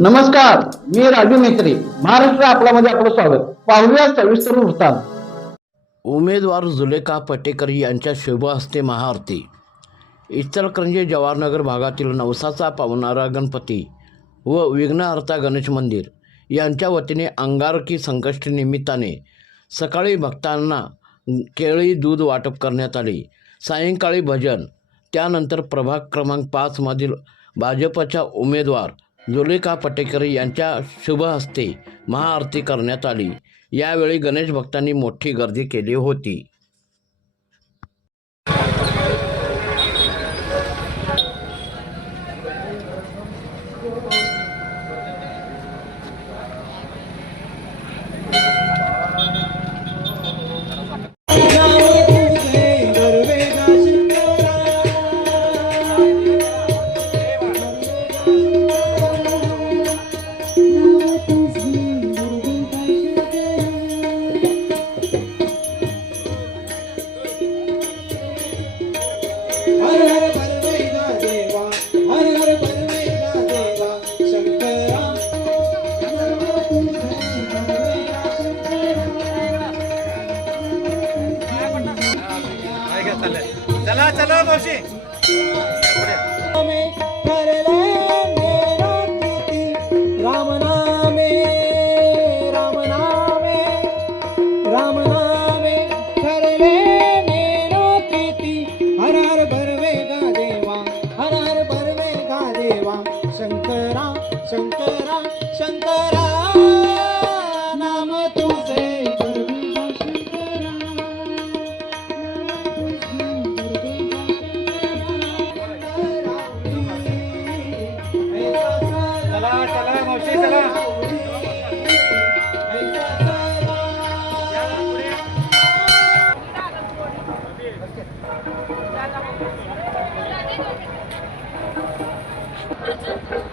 नमस्कार, मी राजू मेत्री. महाराष्ट्र आपल्यामध्ये आपलं स्वागत. पाहूया सविस्तर वृत्तांत. उमेदवार जुलेखा पटेकर यांच्या शुभ हस्ते महाआरती. इचलकरंजी जवाहरनगर भागातील नवसाचा पावणारा गणपती व विघ्नहर्ता गणेश मंदिर यांच्या वतीने अंगारकी संकष्टी निमित्ताने सकाळी भक्तांना केळी दूध वाटप करण्यात आले. सायंकाळी भजन, त्यानंतर प्रभाग क्रमांक 5 मधील भाजपच्या उमेदवार जुलेखा पटेकर यांच्या शुभ हस्ते महाआरती करण्यात आली. यावेळी गणेश भक्तांनी मोठी गर्दी केली होती. चला चला मावशी राम नामे राम नामे राम नामे ठरले नेनो प्रीती हर हर भरवे गा देवा हर हर भरवे गा देवा शंकरा शंकरा शंकरा नाम तुझे चला चला मावशी चला Thank you.